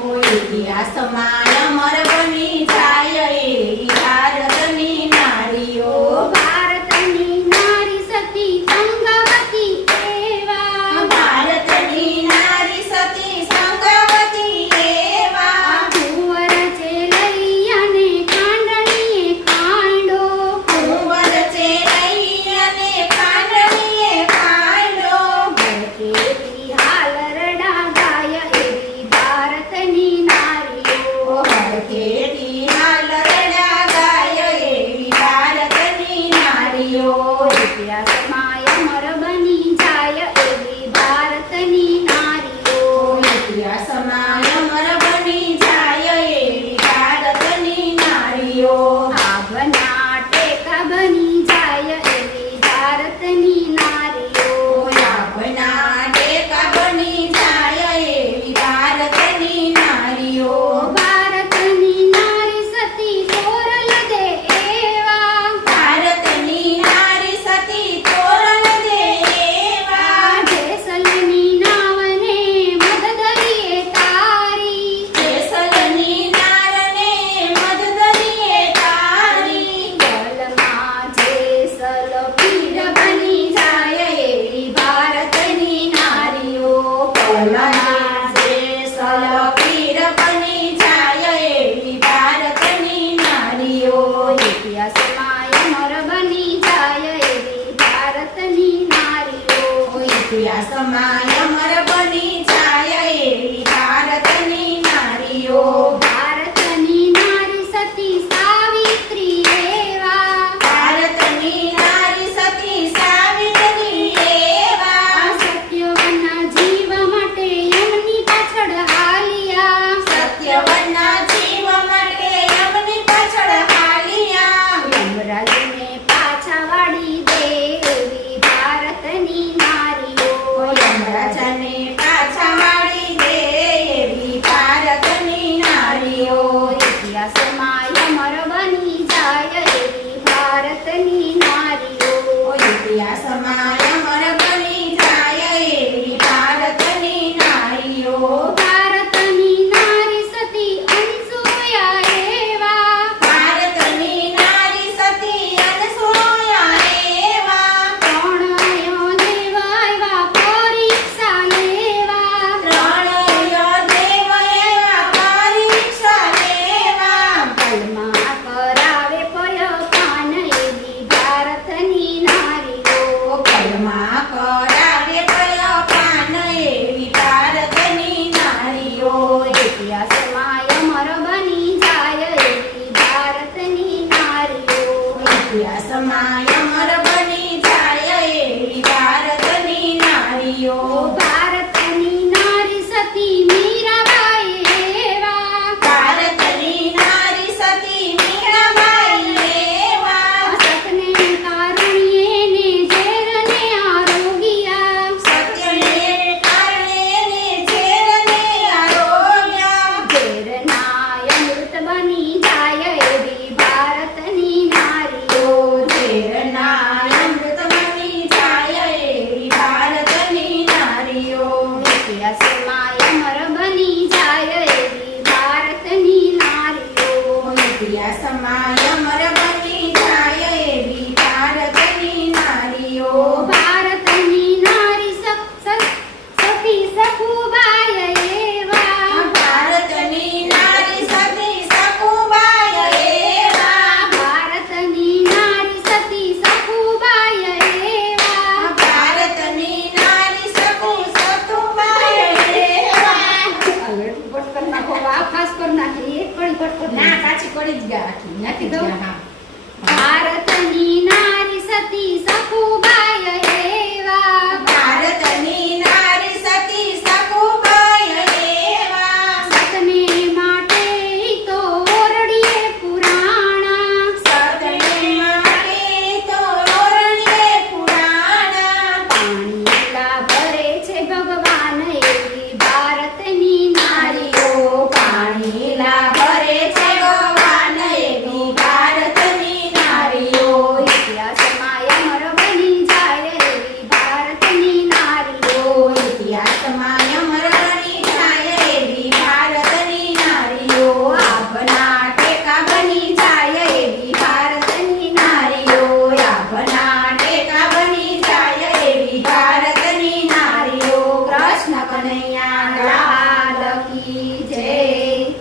ઇતિહાસમાં અમર બની જાય એવી ભારતની નારીઓ. ભારતની નારી સતી સંગવતી એવા, ભારતની નારી સતી સંગવતી એવા. કુંવર છે લઈ અને ખાંડણીએ ખાંડો, કુંવર છે લઈ અને ખાંડણીએ ખાંડો. ભડકેલી હાલરડા ગાય એવી ભારતની નારીઓ. હરખેથી હાલરડા ગાય એવી ભારતની નારીઓ. ઇતિહાસમાં અમર બની જાય એવી ભારતની નારીઓ. ઇતિહાસમાં અમર બની જાય એવી ભારતની નારીઓ. આગના ટેકા બની જાય એવી ભારતની નારીઓ. આપણા ટેકા બની જાય એવી ભારતની નારીઓ. ભારતની નારી સતી તોરલ દે એવા, ભારતની નારી સતી તોરણ દે એવા. જેસલની નાવને મદદરીએ તારી, જેસલની નારને મદદરીએ તારી. ગલમાં જેસલ પીર બની જાય એવી ભારતની નારીઓ. કલમાં જેસલ પીર બની જાય એવી ભારતની નારીઓ. ઇતિહાસમાં અમર બની જાય એવી ભારતની નારીઓ. ઇતિહાસમાં અમર બની જાય એવી ભારતની નારીઓ. ભારતની નારી સતી સાવિત્રી એવા, ભારતની નારી સતી સાવિત્રી એવા. સત્યવનના જીવ માટે એમની પાછળ હાલ્યા, સત્યવનના જીવ માટે એમની પાછળ હાલ્યા. યમરાજને પાછા વાળી દે એવી ભારતની નારીઓ. યમરાજાને પાછા વાળી દે એવી ભારતની નારીઓ. ઇતિહાસમાં અમર બની જાય એવી ભારતની નારીઓ. ઇતિહાસમાં અમર બની જાય એવી ભારતની નારીઓ. ભારતની નારી સતી અનસૂયા એવા, ભારતની નારી સતી અનસૂયા એવા. ત્રણેય દેવ આવ્યા પરીક્ષા લેવા, ત્રણેય દેવ એવા પરીક્ષા લેવા. કલમાં કરાવે પયપાન એવી ભારતની નારીઓ. કલમાં કરાવે પયપાન એવી ભારતની નારીઓ. ઇતિહાસમાં અમર બની જાય એવી ભારતની નારીઓ. ઇતિહાસમાં અમર બની જાય એવી ભારતની નારીઓ. ભારતની નારી સતી મીરાબાઈ એવા, ભારતની નારી સતી મીરાબાઈ એવા. સતને કારણ્યે ને ઝેરને આરોગ્યા, સત્યને કારણે ને ઝેરને આરોગ્યા. ઝેરના અમૃત બની જાય એવી ભારતની નારીઓ. ઝેરના અમૃત બની જાય એવી ભારતની નારીઓ. ઇતિહાસમાં અમર બની જાય એવી ભારતની નારીઓ. ઇતિહાસમાં અમર બની જાય એવી ભારતની નારીઓ. ભારતની નારી સતી સખુબાઈ એવા, ભારતની નારી સતી સકુબાઈ એવા. ભારતની નારી સતી સખુબાઈ એવા, ભારતની નારી સકુબાઈ એવા. ખાસ કર નાખી એક કડી ના કાચી પડી જ ગયા આખી નથી દઉં? હા